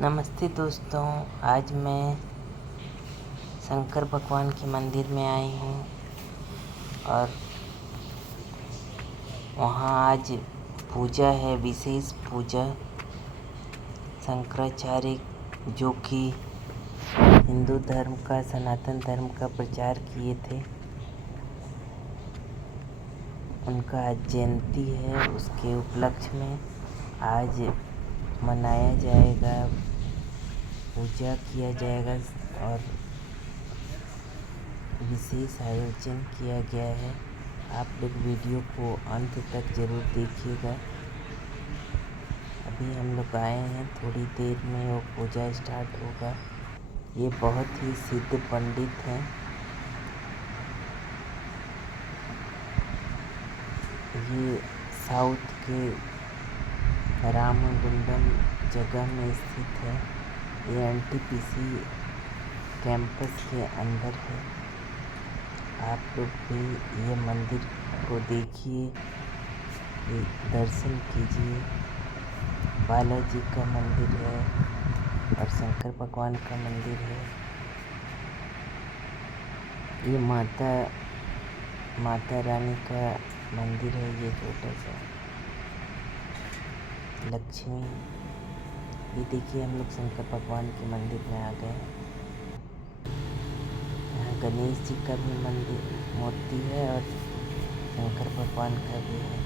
नमस्ते दोस्तों। आज मैं शंकर भगवान के मंदिर में आई हूँ और वहाँ आज पूजा है, विशेष पूजा। शंकराचार्य जो कि हिंदू धर्म का, सनातन धर्म का प्रचार किए थे, उनका आज जयंती है। उसके उपलक्ष्य में आज मनाया जाएगा, पूजा किया जाएगा और विशेष आयोजन किया गया है। आप लोग वीडियो को अंत तक ज़रूर देखिएगा। अभी हम लोग आए हैं, थोड़ी देर में वो पूजा स्टार्ट होगा। ये बहुत ही सिद्ध पंडित हैं। ये साउथ के रामगुंडम जगह में स्थित है। ये एनटीपीसी कैंपस के अंदर है। आप लोग भी ये मंदिर को देखिए, ये दर्शन कीजिए। बालाजी का मंदिर है और शंकर भगवान का मंदिर है। ये माता रानी का मंदिर है। ये छोटा सा लक्ष्मी। ये देखिए, हम लोग शंकर भगवान के मंदिर में आ गए हैं। यहाँ गणेश जी का भी मूर्ति है और शंकर भगवान का भी है।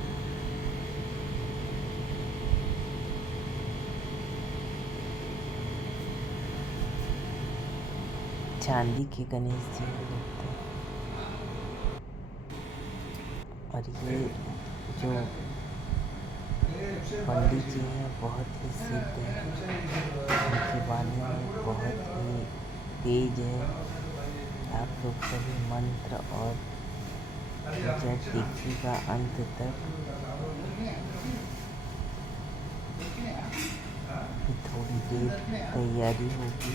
चांदी के गणेश जी हैं। और ये जो पंडित जी हैं बहुत ही सिद्ध हैं। उनकी वाणी में बहुत ही तेज है। आप लोग सभी मंत्र और पूजा देखिएगा अंत तक। अभी थोड़ी देर तैयारी होगी,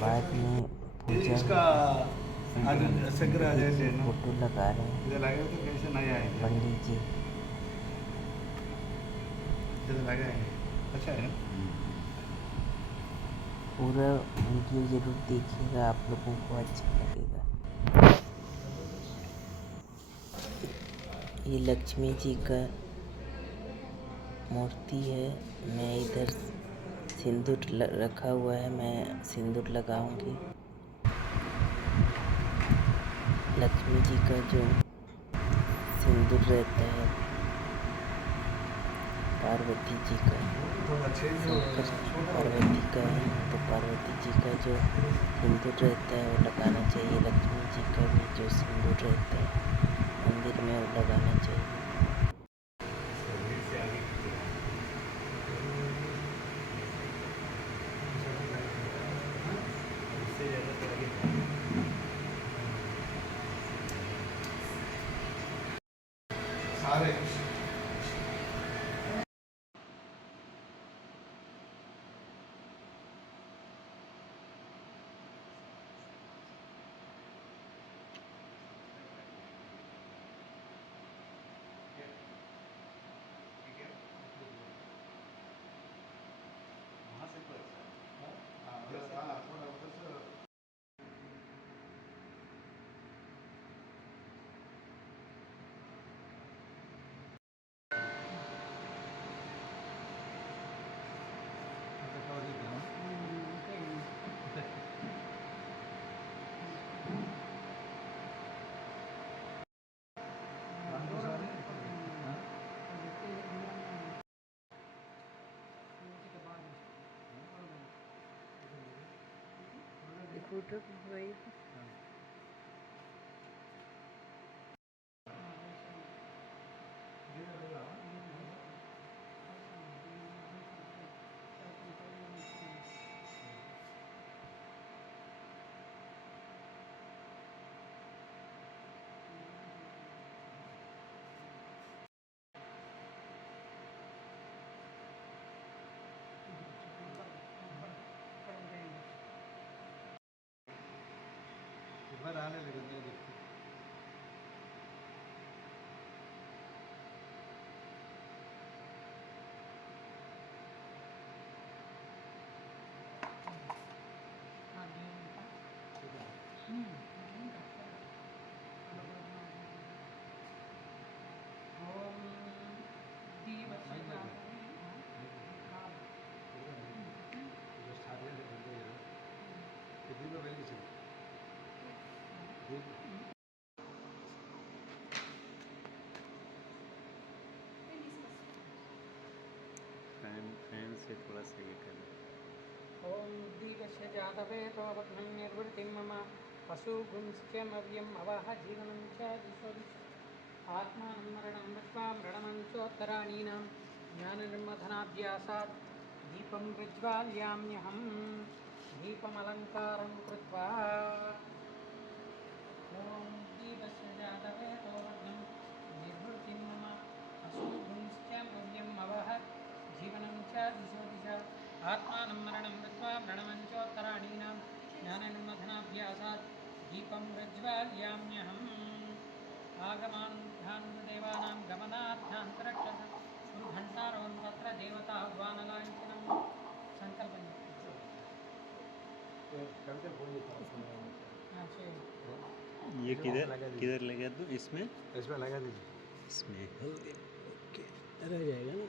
बाद में पूजा होगी। फोटो लगा रहे हैं पंडित जी। अच्छा है। पूरा वीडियो ज़रूर देखिएगा, आप लोगों को अच्छा लगेगा। ये लक्ष्मी जी का मूर्ति है। मैं इधर सिंदूर रखा हुआ है, मैं सिंदूर लगाऊंगी। लक्ष्मी जी का जो सिंदूर रहता है, पार्वती जी का, शंकर पार्वती का है ना, तो पार्वती जी का जो सिंदूर रहता है वो लगाना चाहिए। लक्ष्मी जी का भी जो सिंदूर रहता है मंदिर में वो लगाना चाहिए। सारे फोटो वही आने लगे। जातवेतोबद्धं निर्वृतिं मम पशुगुंश्चमव्यम् अवह जीवनं च दिशो आत्मानं मरणं मृत्वा मरणमञ्चोत्तराणीनां ज्ञाननिर्मथनाभ्यासात् दीपं प्रज्वाल्याम्यहं दीपमलङ्कारं कृत्वा ॐ दीपस्य जातवेतोबद्धं निर्वृतिं मम पशुगुंश्चमव्यम् अवह जीवनं च दिशो दिशा आत्मानं मरणं मृत्वा मरणमञ्चोत्तराणीनां ज्ञाननिर्मथनाभ्यासात् दीपं प्रज्वाल्याम्यहम् आगमानुध्यानदेवानां गमनार्थान्तरक्षस गुरुघण्टारवं तत्र देवताह्वानलाञ्छनं संकल्पं ये किधर किधर लगा दूँ इसमें लगा दीजिए इसमें ओके रह जाएगा ना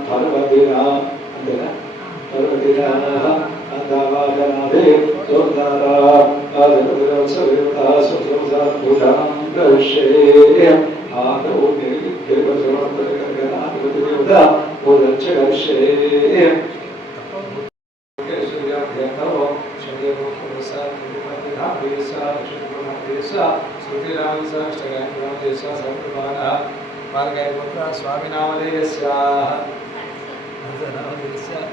Parvadina, Parvadina, Andavadana, दे सोदारा आदरवत्सवेता सुसोजा पूजां कर्षे आदो देवजनोत्तरगणाधिपतिदेवता पूजञ्च कर्षे केशव्याभ्यन्तरो शब्देवोपसा कुरुमतिधाभेसा लक्ष्मीपुरमादेसा श्रुतिरामसा अष्टगायत्रामदेसा सर्वमानः मार्गायपुत्र स्वामिनामधेयस्याः अर्धनामधेयस्याः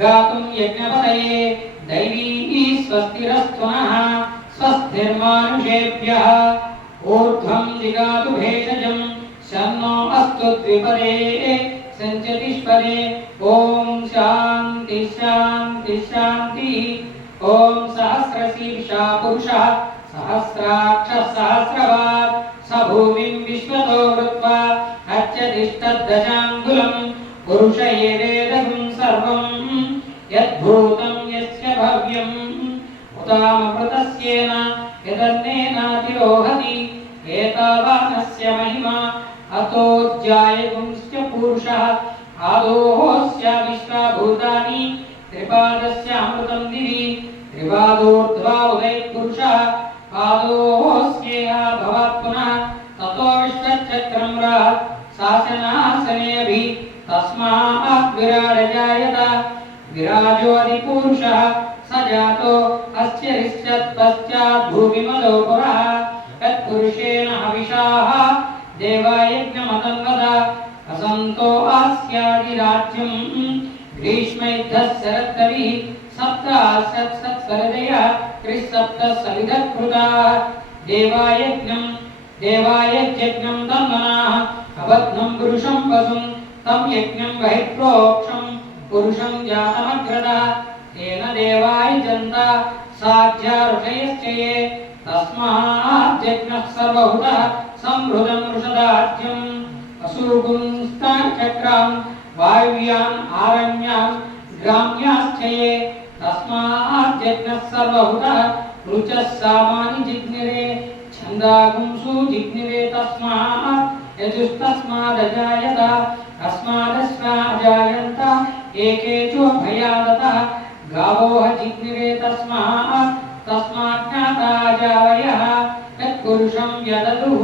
गातुं यज्ञपतये दैवी स्वस्तिरस्तुनः स्वस्तिर्मानुषेभ्यः ऊर्ध्वं दिगातु भेषजं शन्नो अस्तु द्विपदे सञ्चतिष्पदे ॐ शान्ति शान्ति शान्तिः ॐ सहस्रशीर्षा पुरुषः सहस्राक्षः सहस्रपात् स भूमिं विश्वतो वृत्वा अर्चतिष्ठद्दशाङ्गुलं पुरुष एवेदं सर्वं यद्भूतं यस्य भव्यं उतामृतस्येन यदन्नेनातिरोहति एतावानस्य महिमा अतो ज्यायगुंस्य पुरुषः आदोस्य विश्वभूतानि त्रिपादस्य अमृतं दिवि त्रिपादोर्ध्वा उदय पुरुषः पादोस्येह भवात् पुनः ततो विश्वचक्रं रात् शासनासनेऽभि तस्मात् विराजजायत विराजोऽधिपुरुषः स जातो अस्य ऋष्यत्पश्चात् भूमिमलो पुरः यत्पुरुषेण हविषाः देवायज्ञमतन्वद असंतो आस्यादिराज्यं ग्रीष्मैद्धः शरत्कविः सप्ताशत्सत्सरदया त्रिसप्तसविधकृता देवायज्ञं तन्मनाः अबध्नं पुरुषं वसुं तं यज्ञं बहिर्प्रोक्षं पुरुषं जातमग्रता तेन देवाय जन्ता साध्या ऋषयश्च ये तस्मात् यज्ञः सर्वभूतः संहृतं ऋषदाज्यम् असुगुंस्ताचक्रां वायुव्यान् आरण्यान् ग्राम्याश्च ये तस्मात् यज्ञः सर्वभूतः ऋचः सामानि जिग्निरे छन्दागुंसु जिग्निरे तस्मात् यजुस्तस्मादजायत अस्मादस्माजायन्त एकेचो भयादतः गावोह जिग्निरे तस्मात् ज्ञाताजावयः तत्पुरुषं यददुः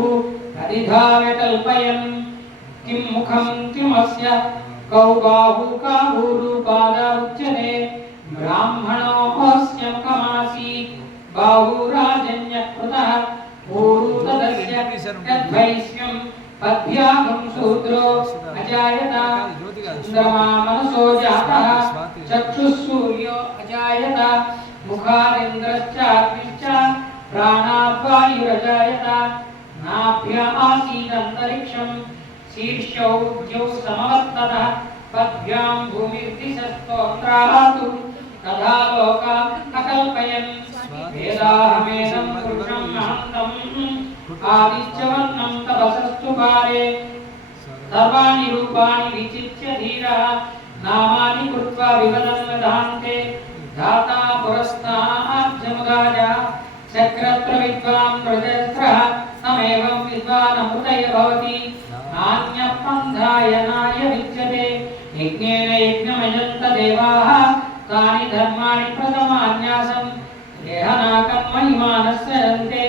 अधिधाव्यकल्पयन् किं मुखं किमस्य कौ बाहु काहूरुपादा उच्यते ब्राह्मणोऽस्य मुखमासीत् बाहुराजन्यकृतः ऊरुतदस्य यद्वैश्यं पद्भ्यागं शूद्रो अजायत चन्द्रमा मनसो जातः चक्षुः सूर्यो अजायत मुखादिन्द्रश्चाग्निश्च प्राणाद्वायुरजायत नाभ्या आसीदन्तरिक्षं शीर्षौ द्यौ समवर्ततः पद्भ्यां भूमिर्दिशस्तोत्रातु तथा लोकान् अकल्पयन् वेदाहमेदं पुरुषं महान्तम् आदित्यवर्णं तपसस्तु पारे सर्वाणि रूपाणि विचित्य धीरः नामानि कृत्वा विवदन् वदान्ते धाता पुरस्तात् जमुदाजा चक्रत्र विद्वान् प्रजस्रः तमेवं विद्वान् अमृतय भवति नान्यपन्थाय नाय विद्यते यज्ञेन यज्ञमयन्त देवाः तानि धर्माणि प्रथमान्यासम् देहनाकन्महिमानस्सरन्ते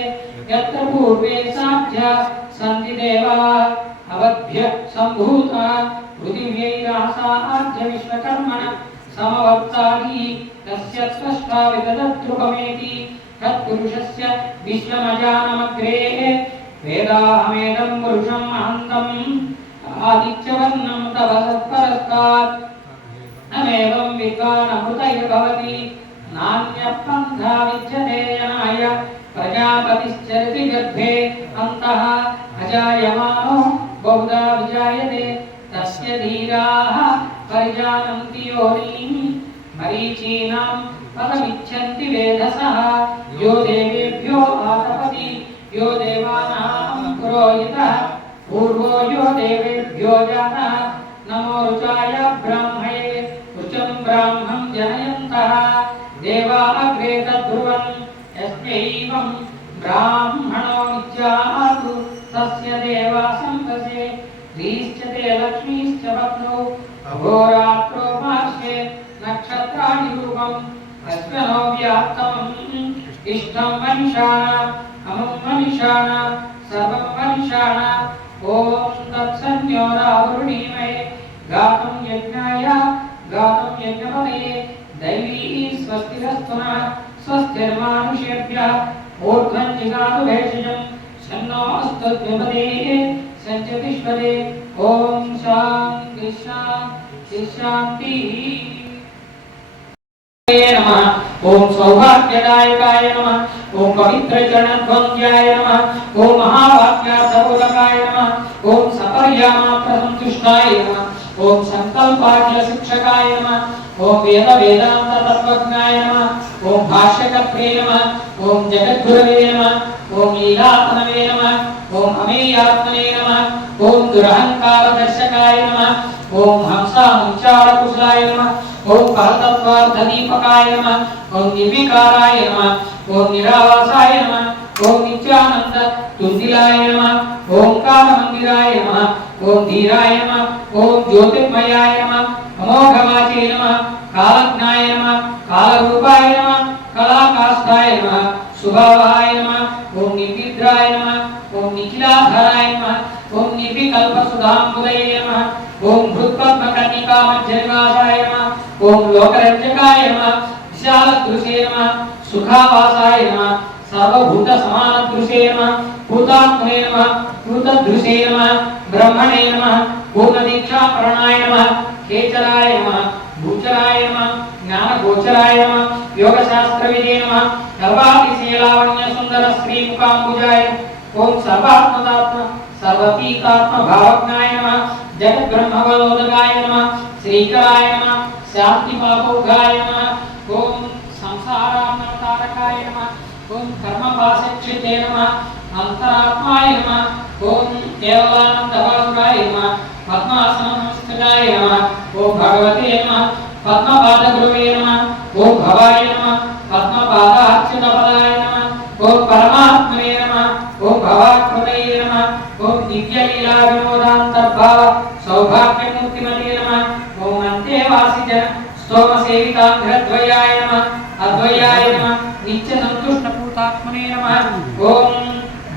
यत्र पूर्वे साध्या सन्ति देवाः अवभ्य सम्भूता पृथिव्यैरासाद्य विश्वकर्मण समवर्तानि तस्य स्पष्टा विदधद्रुपमेति तत्पुरुषस्य विश्वमजानमग्रे वेदाहमेदं पुरुषं महान्तम् आदित्यवर्णं तपसत्परस्तात् नमेवं विद्वान् अमृतैर्भवति नान्यपन्था विद्यते यनाय प्रजापतिश्चरति गर्भे अन्तः अजायमानो बहुधा विजायते तस्य धीराः परिजानन्ति योनिं मरीचीनां पदमिच्छन्ति वेधसः यो देवेभ्यो आतपति यो देवानां पुरोहितः पूर्वो यो देवेभ्यो जातः नमो ऋचाय ब्राह्मणे ऋचं ब्राह्मं जनयन्तः देवा अग्रे तद्ब्रुवन् यस्यैवं ब्राह्मणो विद्यातु तस्य देवा सम्पसे स्त्रीश्च ते लक्ष्मीश्च पत्नौ अहोरात्रो पार्श्वे नक्षत्राणि रूपम् अश्वनो व्याप्तम् इष्टं मनीषाणाम् अमुं मनीषाणाम् सर्वं मनीषाणाम् ॐ तत्सन्न्यो रावृणीमहे गातुं यज्ञाय गातुं यज्ञपदये दैवी स्वस्तिरस्तु नः स्वस्तिर्मानुषेभ्यः ऊर्ध्वं जिगातु भेषजं शन्नो अस्तु द्विपदे सञ्च विश्वदे ॐ शान्ति शान्ति शान्तिः नमः ओम सौभाग्यदायकाय नमः ओम पवित्रचरणध्वंद्याय नमः ओम महावाक्यार्थबोधकाय नमः ओम सपर्यामा प्रसंतुष्टाय नमः ओम संकल्पाख्य शिक्षकाय नमः ओम वेद वेदांत तत्वज्ञाय नमः ओम भाष्यकर्त्रे नमः ओम जगद्गुरवे नमः ओम लीलात्मने नमः ओम अमेयात्मने नमः ओम दुरहंकार दर्शकाय नमः ओम हंसानुच्चार कुशलाय नमः ओम परतत्वार्थदीपकाय नमः ओम निर्विकाराय नमः ओम निरावासाय नमः ओम नित्यानंद तुंदिलाय नमः ओम कालमंदिराय नमः ओम धीराय नमः ओम ज्योतिर्मयाय नमः अमोघवाचे नमः कालज्ञाय नमः कालरूपाय नमः कलाकाष्ठाय नमः शुभावाय नमः ओम निर्विद्राय नमः ओम निखिलाधराय नमः ओम निर्विकल्पसुधाम्बुदये नमः ओम भृत्पद्मकर्णिकामध्यनिवासाय नमः ओम लोकरक्षकाय नमः विशालदृशे नमः सुखावासाय नमः सर्वभूतसमानदृशे नमः भूतात्मने नमः भूतदृशे नमः ब्रह्मणे नमः पूर्णदीक्षापरणाय नमः खेचराय नमः भूचराय नमः ज्ञानगोचराय नमः योगशास्त्रविदे नमः सर्वातिशयलावण्य सुंदर श्रीमुखाम्बुजाय ओम सर्वात्मदात्म सर्वतीतात्म भावज्ञाय नमः जगद्ब्रह्मवलोदकाय नमः श्रीकराय नमः शान्तिपापोगाय नमः ओम संसारामरतारकाय नमः ओम कर्मपाशक्षिते नमः अंतरात्माय नमः ओम केवलानंदभासुराय नमः पद्मासनस्थिताय नमः ओम भगवते नमः पद्मपादगुरवे नमः ओम भवाय नमः पद्मपादार्चितपदाय नमः ओम परमात्मने नमः ओम भवाकृतये नमः ओम दिव्यलीला विनोदान्तर्भाव सौभाग्यमूर्तिमते नमः ओम अन्तेवासिजन स्तोमसेविताग्रद्वयाय नमः अद्वयाय नमः नित्यसन्तुष्टपूतात्मने नमः ओम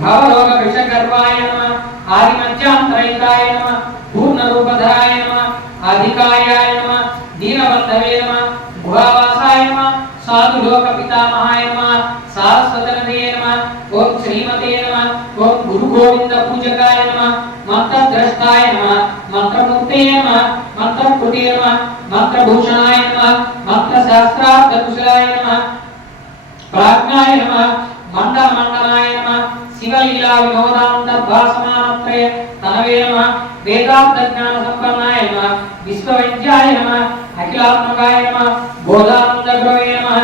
भवरोगविषगर्वाय नमः आदिमध्यान्तरहिताय नमः पूर्णरूपधराय नमः अधिकार्याय नमः दीनबन्धवे नमः गुहावासाय नमः साधुलोकपितामहाय नमः सारस्वतनदे नमः ओम श्रीमते नमः ओम गुरुगोविन्दपूजकाय नमः मंत्रद्रष्टाय नमः मंत्रमूर्ते नमः मंत्रकृते नमः मंत्रभूषणाय नमः मंत्रशास्त्रार्थकुशलाय नमः प्राज्ञाय नमः मंडलमण्डलाय नमः शिवलीला विनोदान्तर्भासमानत्रय तनवे नमः वेदान्तज्ञानसम्पन्नाय नमः विश्वविद्याय नमः अखिलात्मकाय नमः बोधानन्दगुरवे नमः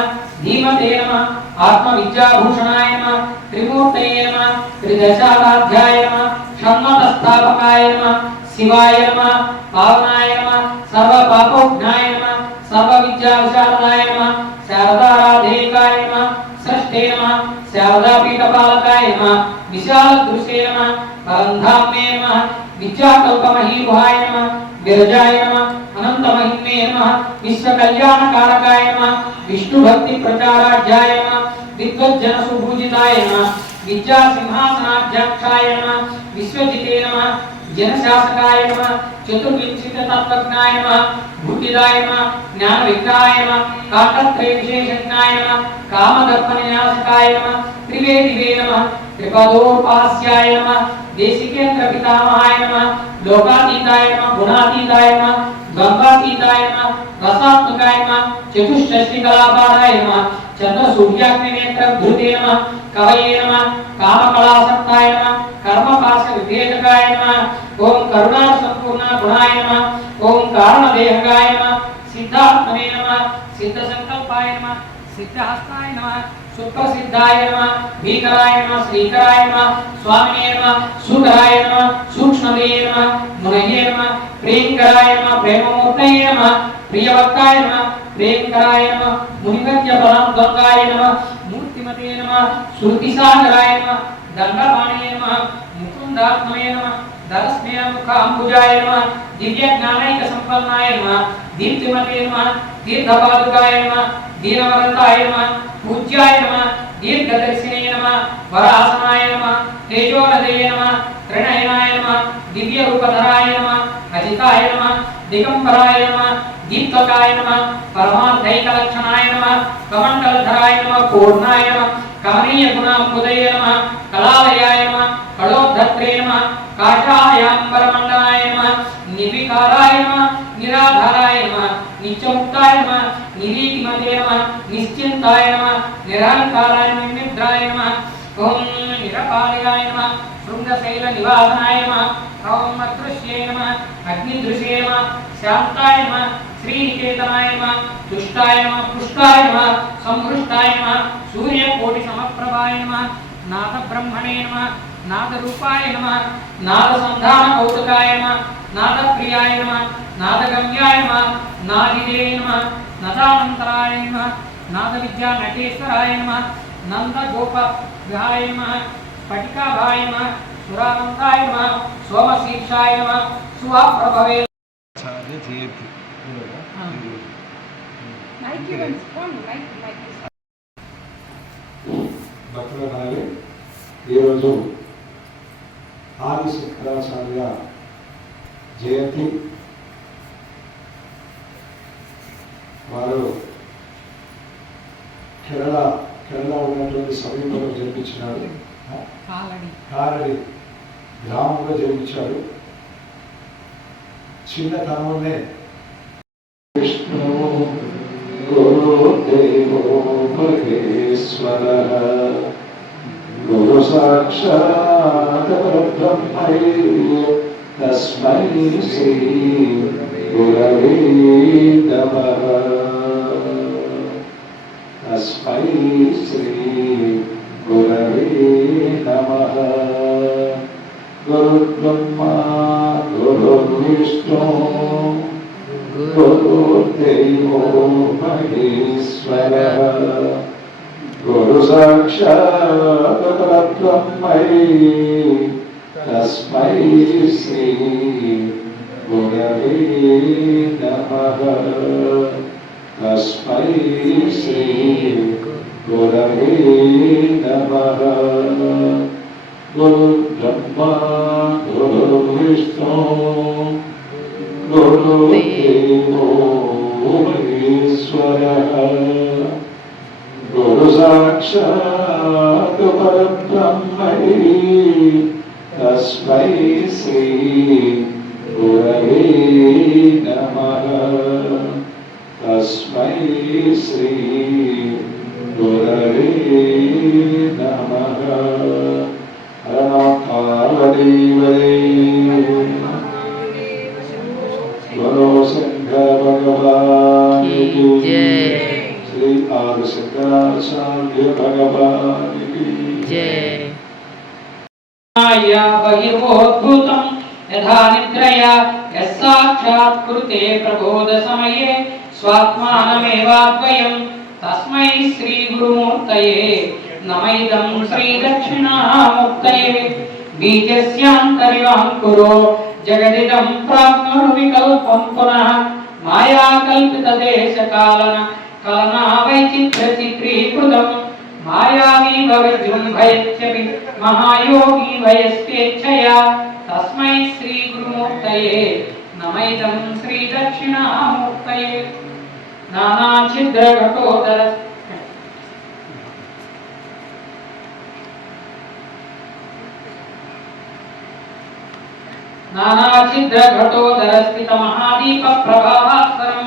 धीमते नमः आत्मविद्याभूषणाय नमः त्रिमूर्तये नमः त्रिदशाराध्याय नमः षण्मतस्थापकाय नमः शिवाय नमः पावनाय नमः सर्वपापोज्ञाय नमः सर्वविद्याविशारदाय नमः शारदाराधेयकाय नमः सृष्टे नमः शारदापीठपालकाय नमः विशालदृशे नमः परन्धाम्ने नमः विद्याकल्पमहीभुवाय नमः विरजाय नमः अनन्तमहिम्ने नमः विश्वकल्याणकारकाय नमः विष्णुभक्तिप्रचाराढ्याय नमः विद्वज्जनसुपूजिताय नमः विद्यासिंहासनाध्यक्षाय नमः विश्वजिते नमः जनशासकाय नमः चतुर्विंशतितत्त्वज्ञाय नमः बुद्धिदाय नमः ज्ञानविज्ञाय नमः काकत्रयविशेषज्ञाय नमः कामदर्पणन्यासकाय नमः त्रिवेदिवे नमः त्रिपदोपास्याय नमः देशिकेन्द्रपितामहाय नमः लोकातीताय नमः गुणातीताय नमः द्वन्द्वातीताय नमः रसात्मकाय नमः चतुष्षष्टिकलापाराय नमः चन्द्रसूर्याग्निनेत्रधृते नमः कवये नमः कामकलासक्ताय नमः कर्मपाशविभेदकाय नमः ओम करुणासम्पूर्ण गुणाय नमः ओम कारणदेहकाय नमः सिद्धात्मने नमः सिद्धसंकल्पाय नमः सिद्धहस्ताय नमः सुप्रसिद्धाय नमः भीकराय नमः श्रीकराय नमः स्वामिने नमः सुकराय नमः सूक्ष्मदे नमः मुनये नमः प्रेमकराय नमः प्रेममूर्तये नमः प्रियवक्ताय नमः प्रेमकराय नमः मुनिगद्यपरमद्वन्द्वाय नमः मूर्तिमते नमः श्रुतिसागराय नमः दण्डपाणये नमः मुकुन्दात्मने नमः दरस्नेहमुखाम्बुजाय नमः दिव्यज्ञानैकसम्पन्नाय नमः दीप्तिमते नमः तीर्थपादुकाय नमः दीनवरदाय नमः पूज्याय नमः दीर्घदर्शिने नमः वरासनाय नमः तेजोनदये नमः त्रिनयनाय नमः दिव्यरूपधराय नमः अजिताय नमः दिगंबराय नमः दीप्तकाय नमः परमार्थैकलक्षणाय नमः कमण्डलधराय नमः पूर्णाय नमः कमनीयगुणाम्बुदये नमः कलालयाय नमः कलोद्धत्रे नमः काषायाम्बरमण्डलाय नमः निर्विकाराय नमः निराधाराय नमः नित्यमुक्ताय नमः निरीतिमते नमः निश्चिन्ताय नमः निरहङ्काराय निर्निद्राय नमः ओम निरपालयाय नमः शृङ्गशैलनिवासनाय नमः ओम अदृश्ये नमः अग्निदृशे नमः शान्ताय नमः श्रीनिकेतनाय नमः तुष्टाय नमः पुष्टाय नमः संहृष्टाय नमः सूर्यकोटिसमप्रभाय नमः नादब्रह्मणे नमः नादरूपाय नमः नादसन्धानकौतुकाय नमः नादप्रियाय नमः नादगम्याय नमः नादिदे नमः नदानन्तराय नमः नादविद्यानटेश्वराय नमः नन्दगोपविहाय नमः स्फटिकाभाय नमः सुरानन्दाय नमः सोमशीर्षाय नमः सुवाप्रभवे భక్తుల మనవి ఈరోజు ఆది శంకరాచార్య జయంతి. వారు కేరళ ఉన్నటువంటి సమీపంలో జరిపించినారు. కారడి గ్రామంలో జన్మించాడు. చిన్నతనంలోనే విష్ణు గురుదేవో మహేశ్వర గురు సాక్షాత్ పరబ్రహ్మై తస్మై శ్రీ గురవే నమః. తస్మై శ్రీ గురవే నమః. గురుర్బ్రహ్మా గురుర్విష్ణు గురుర్దేవో మహేశ్వరః గురు సాక్షాత్ పరబ్రహ్మై తస్మై శ్రీ గురవే నమః. తస్మై శ్రీ గురవే నమః. గురుర్బ్రహ్మా గురుర్విష్ణు గురుదేవో మహేశ్వరః గురు సాక్షాత్ పరబ్రహ్మై తస్మై శ్రీ గురవే నమః. తస్మై శ్రీ గురవే నమః. హరనాథావదేవదే గురు శంకర భగవాన్ కీ జై. శ్రీ ఆది శంకరాచార్య భగవాన్ కీ जय. బహిర్వోద్భూతం యథా నిద్రయా యస్సాక్షాత్ కృతే ప్రబోధ సమయే స్వాత్మానమేవాద్వయం తస్మై శ్రీ గురుమూర్తయే నమైదం శ్రీ దక్షిణామూర్తయే. బీజస్యాంతర్యాంకురో జగదిదం ప్రాజ్ఞుర్వికల్పం పునః మాయా కల్పిత దేశ కాలన కలనా వైచిత్ర చిత్రీకృతం మాయావీవ విజృంభయత్యపి మహాయోగి వయస్వేచ్ఛయా. తస్మై శ్రీ గురుమూర్తయే నమైదం శ్రీ దక్షిణామూర్తయే. నానా ఛిద్ర ఘటోదర స్థిత మహాదీప ప్రభాస్వరం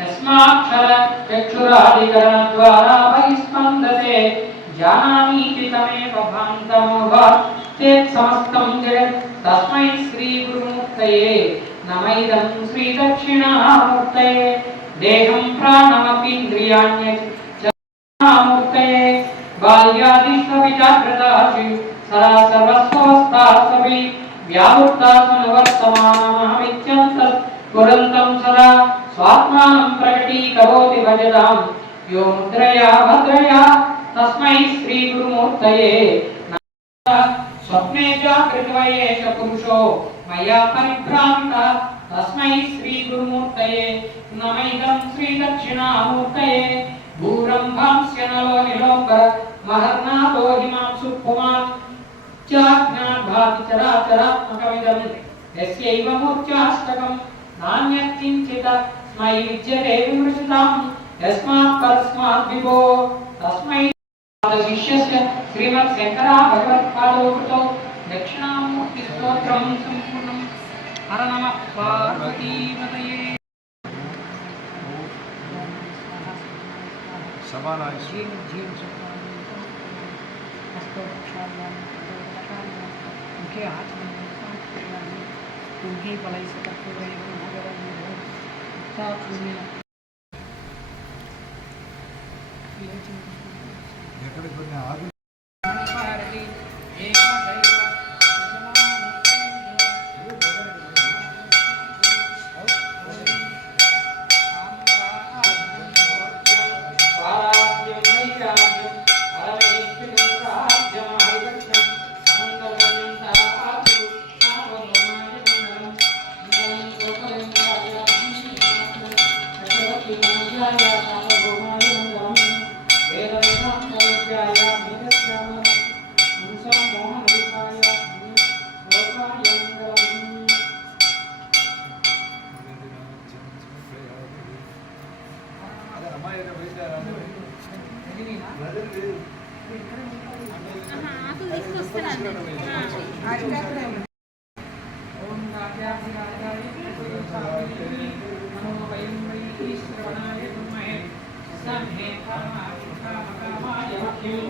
యస్మాక్షర చక్షురాదికరణ ద్వారా బహిస్పందతే. జానామీతి తమేవ భాంతమోభాత్ చేత్ సమస్తం జగత్. తస్మై శ్రీ గురుమూర్తయే నమైదం శ్రీ దక్షిణామూర్తయే. దేహం ప్రాణమపీంద్రియాణ్యమూర్తయే. బాల్యాదిష్వపి జాగ్రతాసి సదా సర్వస్వస్థాస్వపి వ్యావృత్తాత్మనువర్తమానమహమిత్యంతః పురంతం సదా స్వాత్మానం ప్రకటీకరోతి భజతాం యో ముద్రయా భద్రయా. తస్మై శ్రీ గురుమూర్తయే నమః. స్వప్నే జాగృతవయేష పురుషో మయా పరిభ్రామితః. తస్మై శ్రీ గురుమూర్తయే నమైదం శ్రీ దక్షిణామూర్తయే. భూరంభాంస్య నలో నిలోంబర మహర్నాదో హిమాంశు పుమాన్ జ్ఞాద్భాతి చరాచరాత్మకమిదం యస్యైవ మూర్ఛాష్టకం నాన్యత్కించిత స్మై విద్యతే విమృశితాం యస్మాత్ పరస్మాత్ విభో. తస్మై శిష్యస్య శ్రీమత్ శంకరా భగవత్పాదో కృతో దక్షిణామూర్తి స్తోత్రం సంపూర్ణం. హర నమః పార్వతీపతయే. సమానాయుష్యం उनके हाथ में उनकी भलाई से करते हुए ఎక్కడికి కొన్ని ఆది ఆకు ఓం రాజ్యాధిరాజాయ శ్రీసావిత్రి నమో వయం వై శ్రవణాయ నమః సమ్మే కామాయ వక్యం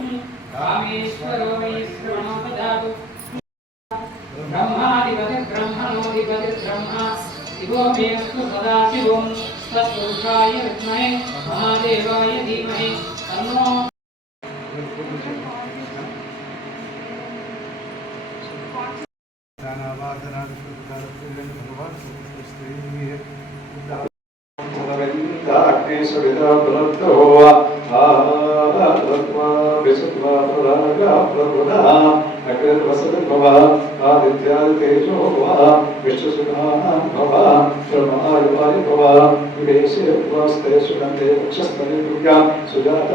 కామేశ్వరో వై శ్రవణో దదాతు బ్రహ్మాధిపతి బ్రహ్మణోధిపతి బ్రహ్మ శివో మేస్తు సదాశివం తత్పురుషాయ విద్మహే మహాదేవాయ ధీమహి తన్నో సుజాత